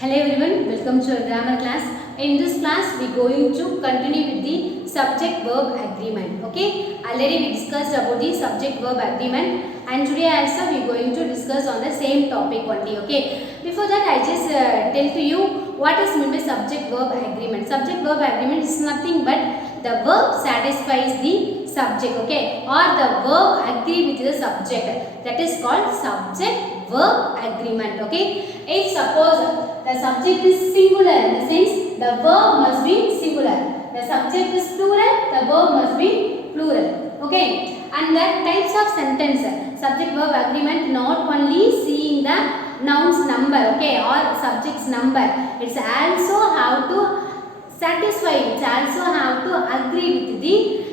Hello everyone, welcome to our grammar class. In this class, we are going to continue with the subject-verb agreement. Okay, already we discussed about the subject-verb agreement, and today also we are going to discuss on the same topic only. Okay, before that I just tell to you what is meant by subject-verb agreement. Subject-verb agreement is nothing but the verb satisfies the subject. Okay, or the verb agree with the subject. That is called subject-verb agreement. Okay, if suppose the subject is singular, in the sense the verb must be singular. The subject is plural, the verb must be plural. Okay, and the types of sentence, subject verb agreement not only seeing the noun's number, okay, or subject's number, it's also how to satisfy, it's also how to agree with the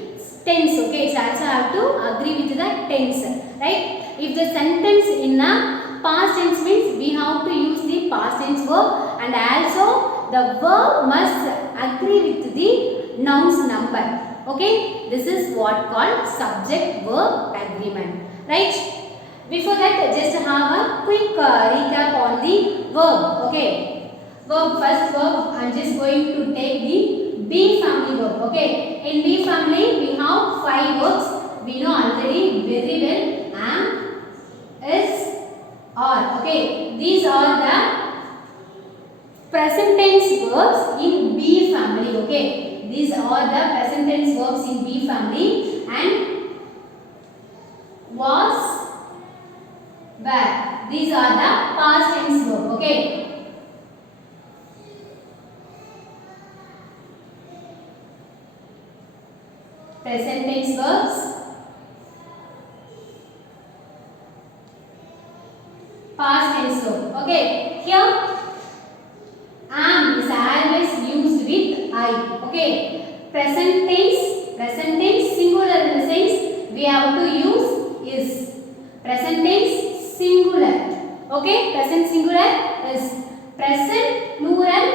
tense, okay, it's also have to agree with the tense, right? If the sentence in a past tense means we have to use the past tense verb, and also the verb must agree with the noun's number. Okay, this is what called subject verb agreement, right? Before that, just have a quick recap on the verb. Okay, verb, first verb, I am just going to take the be family verb. Okay, in be family we have 5 verbs. We know already very well: am, is, are. Okay, these are the present tense verbs in be family. Okay, these are the present tense verbs in be family, and was, were. These are the past tense verb. Okay, present tense verbs, past tense verb. Okay, here am is always used with I. Okay, present tense singular, in the sense we have to use is. Present tense singular. Okay, present singular is. Present plural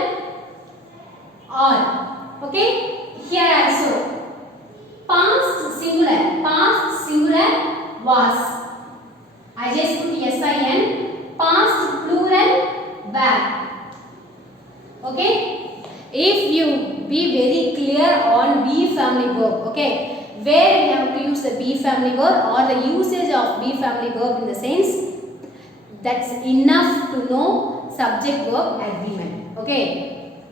are. Okay, here also past singular was. I just put sin. Past plural were. Okay, if you be very clear on be family verb, okay, where we have to use the be family verb or the usage of be family verb, in the sense that's enough to know subject verb agreement. Okay,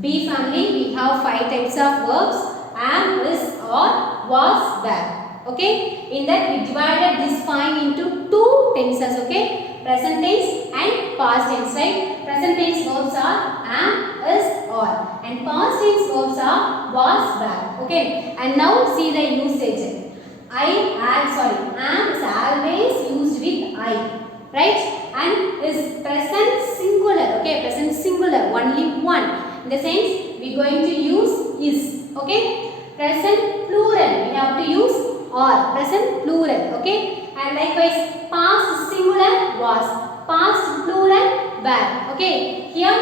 be family we have 5 types of verbs: am, is, are, was, were. Okay, in that we divided this 5 into 2 tenses. Okay, present tense and past tense, right? Present tense verbs are am, is, are, and past tense verbs are was, were. Okay, and now see the usage. Am is always used with I, right? And is present singular. Okay, present singular, only one. In the sense we are going to use is. Okay, present plural we have to use or. Present plural. Okay, and likewise past singular was, past plural were. Okay, here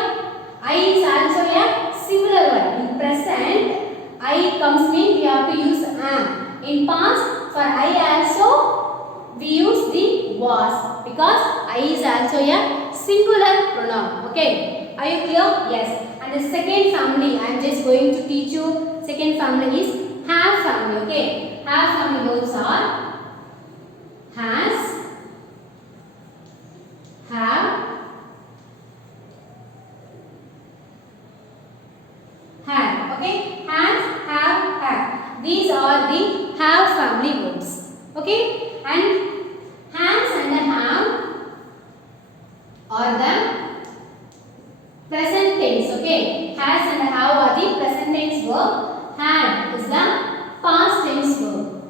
I is also a singular one. In present I comes mean we have to use am. In past for I also we use the was, because I is also a singular pronoun. Okay, are you clear? Yes. And the second family I am just going to teach you. Second family is have family. Okay, have family verbs are has, have, had. Okay, has, have, had. These are the have family verbs. Okay, and has and the have are the present tense. Okay, has and have are the present tense verb. Had is the past tense verb.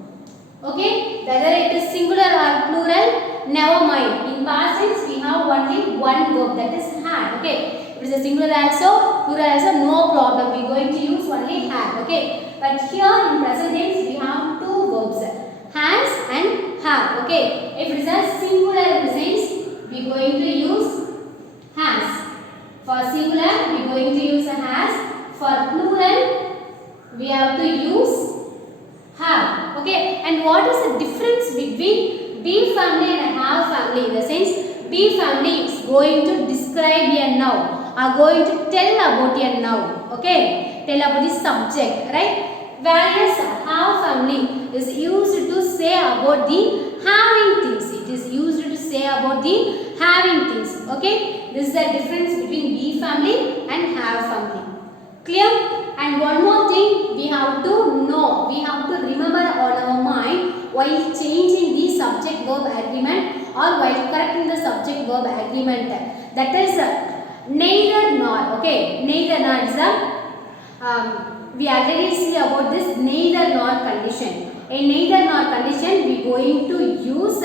Okay, whether it is singular or plural, never mind. In past tense we have only one verb, that is had. Okay, if it is a singular also, plural also, no problem. We are going to use only had. Okay, but here in present tense we have 2 verbs, has and have. Okay, if it is a singular, in the sense we are going to use has. For singular we are going to use a has. For plural we have to use have. Okay, and what is the difference between be family and have family? In the sense be family is going to describe a noun, are going to tell about a noun. Okay, tell about the subject, right? Whereas have family is used to say about the having things. It is used to say about the having things. Okay, this is the difference between be family and have family. Clear? And one more thing we have to know, we have to remember on our mind while changing the subject verb agreement or while correcting the subject verb agreement. That is neither nor. Okay, neither nor is we already see about this neither nor condition. In neither nor condition we going to use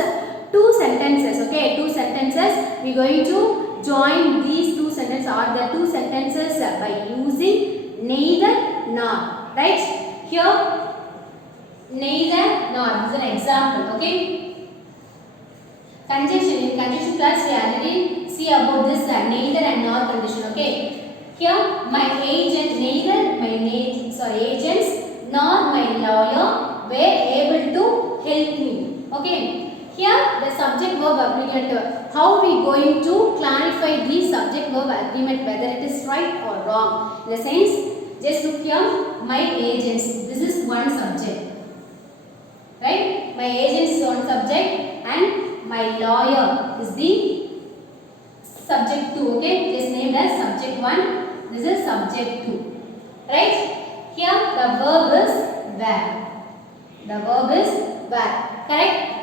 two sentences. Okay, two sentences. We going to join these two sentences or the two sentences by using neither nor. Right? Here neither nor is an example. Okay. Conjunction. In conjunction class we already see about this neither and nor condition. Okay. Here my agent, neither my agents nor my lawyer were able to help me. Okay. Here the subject verb agreement. How we going to clarify the subject verb agreement whether it is right or wrong? In the sense, just look here, my agents. This is one subject. Right? My agents is one subject and my lawyer is the subject 2. Okay? It is named as subject 1. This is subject 2. Right? Here the verb is were. The verb is were. Correct?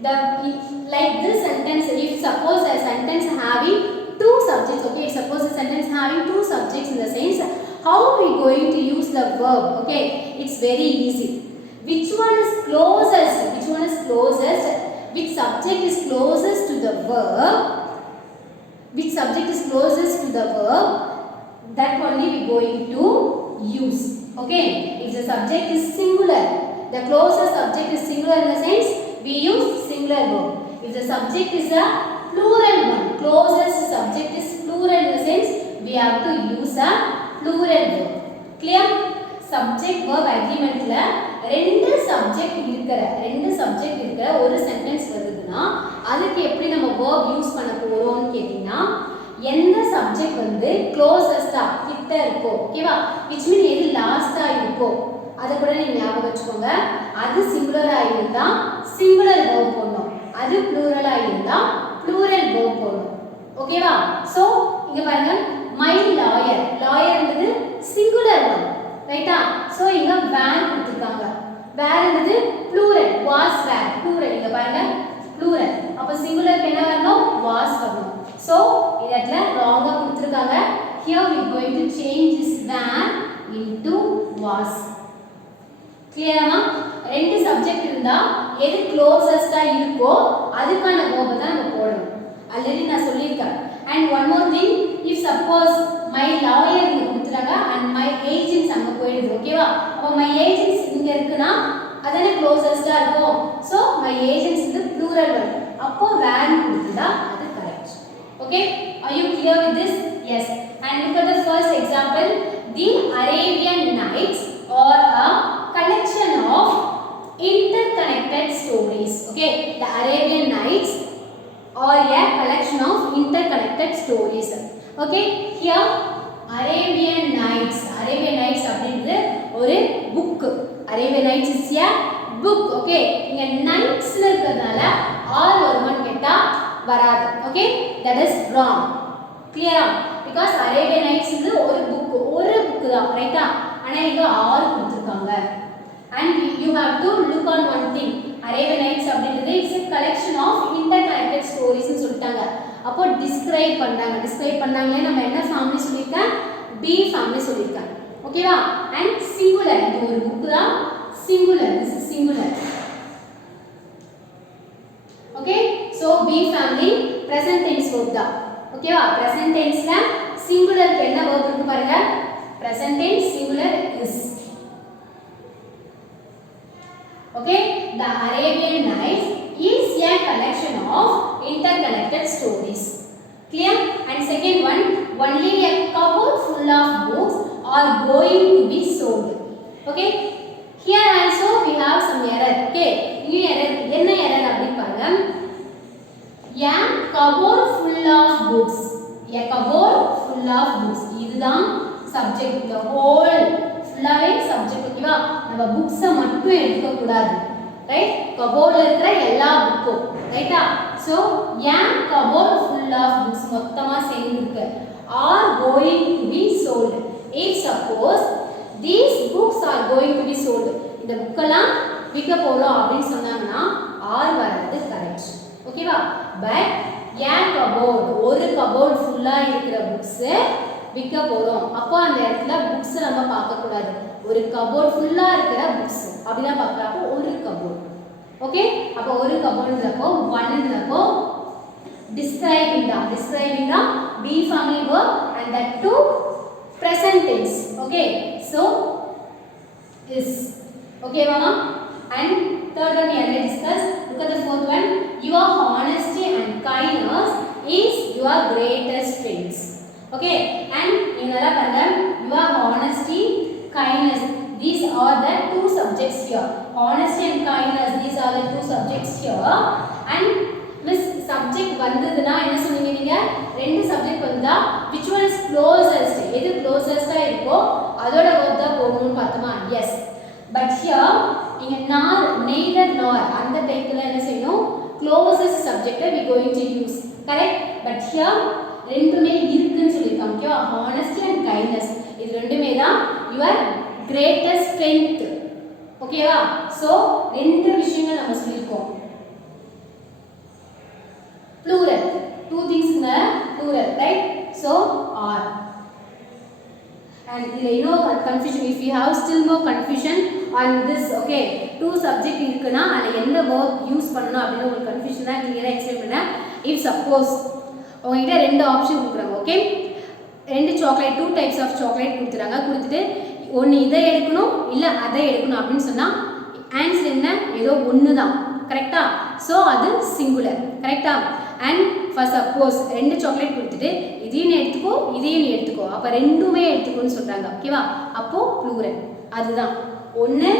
Like this sentence, if suppose a sentence having two subjects, okay, suppose a sentence having two subjects in the sense, how are we going to use the verb? Okay, it's very easy. Which one is closest? Which one is closest? Which subject is closest to the verb? Which subject is closest to the verb? That only we going to use. Okay, if the subject is singular, the closest subject is singular in the sense, we use singular verb. If the subject is a plural one, closest subject is plural in the sense, we have to use a plural verb. Clear? Subject verb agreement la ரெண்டு subject இருக்கிற ஒரு sentence வருதுன்னா அதுக்கு எப்படி நம்ம verb use பண்ண போறோம்னு கேட்டினா எந்த சப்ஜெக்ட் வந்து க்ளோசஸ்டா கிட்ட இருக்கோ ஓகேவா which mean எது லாஸ்டா இருக்கோ அத கூட நீங்க ஞாபகம் வச்சுக்கோங்க அது சிங்குலரா இருந்தா சிங்குலர் verb போடணும் அது ப்ளூரலா இருந்தா ப்ளூரல் verb போடணும் ஓகேவா சோ இங்க பாருங்க my லாயர்ன்றது சிங்குலர் one ரைட்டா சோ இங்க வேர் கொடுத்திருக்காங்க வேர்ன்றது ப்ளூரல் was were ப்ளூரல் இங்க பாருங்க ப்ளூரல் அப்ப சிங்குலருக்கு என்ன வரணும் was வரணும் சோ இதட்ல ராங்கா கொடுத்திருக்காங்க here we going to change this were into was கிளியரா ரெண்டு சப்ஜெக்ட் இருந்தா எது க்ளோசஸ்டா இருக்கோ அதுக்கான verb தான் நம்ம போடணும் ஆல்ரெடி நான் சொல்லிருக்கேன் and one more thing if suppose my lawyer இங்க கொடுத்துறாங்க and my agents அங்க போயிடுது ஓகேவா அப்ப my agents இங்க இருக்குனா அதானே க்ளோசஸ்டா இருக்கும் so my agents இது plural one அப்போ were கொடுத்தா அது correct okay are you clear with this yes and look at the first example the Arabian Nights are a collection of interconnected stories okay the Arabian Nights are a collection of interconnected stories okay here Arabian Nights அப்படிங்கிறது ஒரு book Arabian Nights is a book okay இங்க nights ல இருக்கறதால r வருமான்னு கேட்டா வராது okay that is wrong clear because Arabian Nights is ஒரு book தான் ரைட்டா ஆனா இங்க r கொடுத்திருக்காங்க and you have to look on one thing Arabian Nights அப்படிங்கிறது it's a collection of interconnected stories னு சொல்லிட்டாங்க அப்போ describe பண்ணாங்களே நம்ம என்ன ஃபேமிலி சொல்லிருக்கேன் B ஃபேமிலி சொல்லிருக்கேன் ஓகேவா and singular இது ஒரு book தான் singular this is singular okay so B family present tense verb தான் ஓகேவா present tenseல singular க்கு என்ன verb இருக்கு பாருங்க present tense singular is okay the Arabian Nights is a collection of interconnected stories clear and second one only a cupboard full of books are going to be sold okay here also we have some error okay new error enna error appdi parunga a cupboard full of books a cupboard full of books. இதுதான் subject. The whole full-ஆவே subject. ஓகேவா? நம்ம books மட்டும் எடுக்க கூடாது. Right? Cupboard இருக்கிற எல்லா புக்கும். ரைட்டா? So, ஏன் cupboard full of books மொத்தமா சேர்ந்திருக்கு? Are going to be sold. If suppose these books are going to be sold. இந்த புக்கெல்லாம் விற்க போறோம் அப்படின்னு சொன்னாங்கன்னா are வரது கரெக்ட். ஓகேவா? பட் ஏன் cupboard ஒரு cupboard ஃபுல்லா இருக்கிற books விற்க போறோம். அப்போ அந்த இடத்துல books நம்ம பார்க்க கூடாது. ஒரு cupboard ஃபுல்லா இருக்கிற books அப்படிதான் பார்க்கறப்போ ஒரு cupboard. ஓகே? அப்போ ஒரு cupboardன்றப்போ ஒன்ன்றப்போ describing the be family verb and that too present tense. Okay? So is. Okay, mama? And third one we already discussed. Look at the fourth one. Your honesty and kindness is your greatest strength. Okay, and inala pandam your honesty, kindness. These are the two subjects here. Honesty and kindness. These are the two subjects here. And miss subject vandaduna enna sonninga neenga rendu subject vandha which one is closest? Edu closest ah irukko adoda verb da poganum pathuma. Yes. But here in neither nor அந்த டைப்ல என்ன செய்யணும் closest subject we going to use. Correct? But here ரெண்டுமே இருக்குன்னு சொல்லிருக்காங்க. ஓகேவா? honesty and kindness இது ரெண்டுமே தான் your greatest strength. ஓகேவா? so ரெண்டு விஷயங்கள் நம்ம சொல்லிருக்கோம். plural two things in the plural, right? so are. And you know confusion, if you have still more confusion on this, okay, two subject irukna and endha verb use panna appadina உங்களுக்கு confusion ah clear ah explain panna. If suppose உங்ககிட்ட ரெண்டு option கொடுக்குறாங்க. Okay, ரெண்டு chocolate two types of chocolate கொடுத்துறாங்க. கொடுத்துட்டு ஒன்று இதை எடுக்கணும் இல்லை அதை எடுக்கணும் அப்படின்னு சொன்னால் ஆன்சர் என்ன? ஏதோ ஒன்று தான். கரெக்டா? ஸோ அது சிங்குலர். கரெக்டா? அண்ட் ஃபார் சப்போஸ் ரெண்டு சாக்லேட் கொடுத்துட்டு இதையும் எடுத்துக்கோ இதையும் எடுத்துக்கோ, அப்போ ரெண்டுமே எடுத்துக்கோன்னு சொல்கிறாங்க. ஓகேவா? அப்போது ப்ளூரல். அதுதான் ஒன்று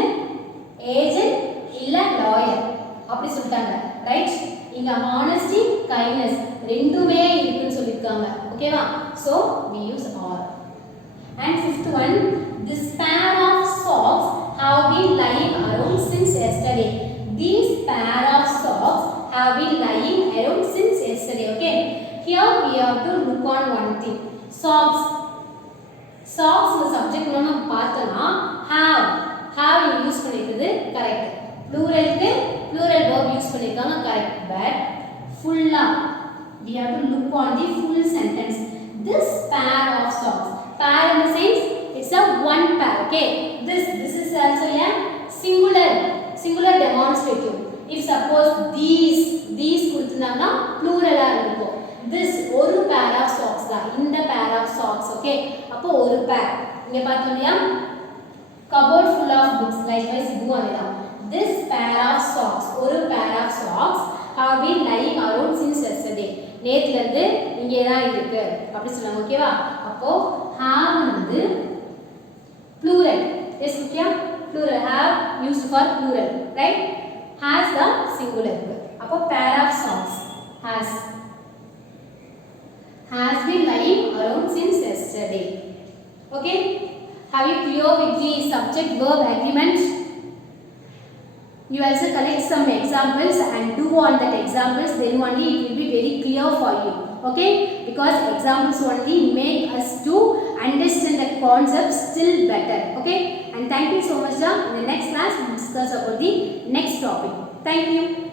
ஏஜென்ட் இல்லை லாயர் அப்படி சொல்லிட்டாங்க. ரைட்? இங்கே ஹானஸ்டி கைண்ட்னஸ் ரெண்டுமே இருக்குன்னு சொல்லியிருக்காங்க. ஓகேவா? So we use are. And fifth one, this pair of socks have been lying around since yesterday. These pair of socks have been lying around since yesterday. Okay, here we have to look on one thing. Socks the subject நம்ம பார்த்தோம்னா have use பண்ணிருக்குது correct. ப்ளூரலுக்கு plural verb use பண்ணிருக்காங்க correct. But ஃபுல்லா we have to look on the full sentence. This pair of socks, pair in the sense it's a one pair. Okay, this is also a singular demonstrative. If suppose these கொடுத்திருந்தாங்கன்னா plural ஆ இருக்கும். this ஒரு pair of socks தான். இந்த pair of socks. okay, அப்போ ஒரு pair. இங்க பார்த்தோம் இல்லையா? cupboard full of books. likewise இதுவும் அதுதான். this pair of socks ஒரு pair of socks have been lying around since yesterday. நேத்துல இருந்து இங்கே தான் இருக்கு அப்படி சொல்லுவாங்க. ஓகேவா? அப்போ have வந்து plural. yes okay, plural. have used for plural, right? has the singular. அப்போ pair of socks has been lying around since yesterday. Okay, have you clear with the subject verb agreement? You also collect some examples and do on that examples, then only it will be very clear for you. Okay, because examples only make us to understand the concept still better. Okay, and thank you so much. In the next class we will discuss about the next topic. Thank you.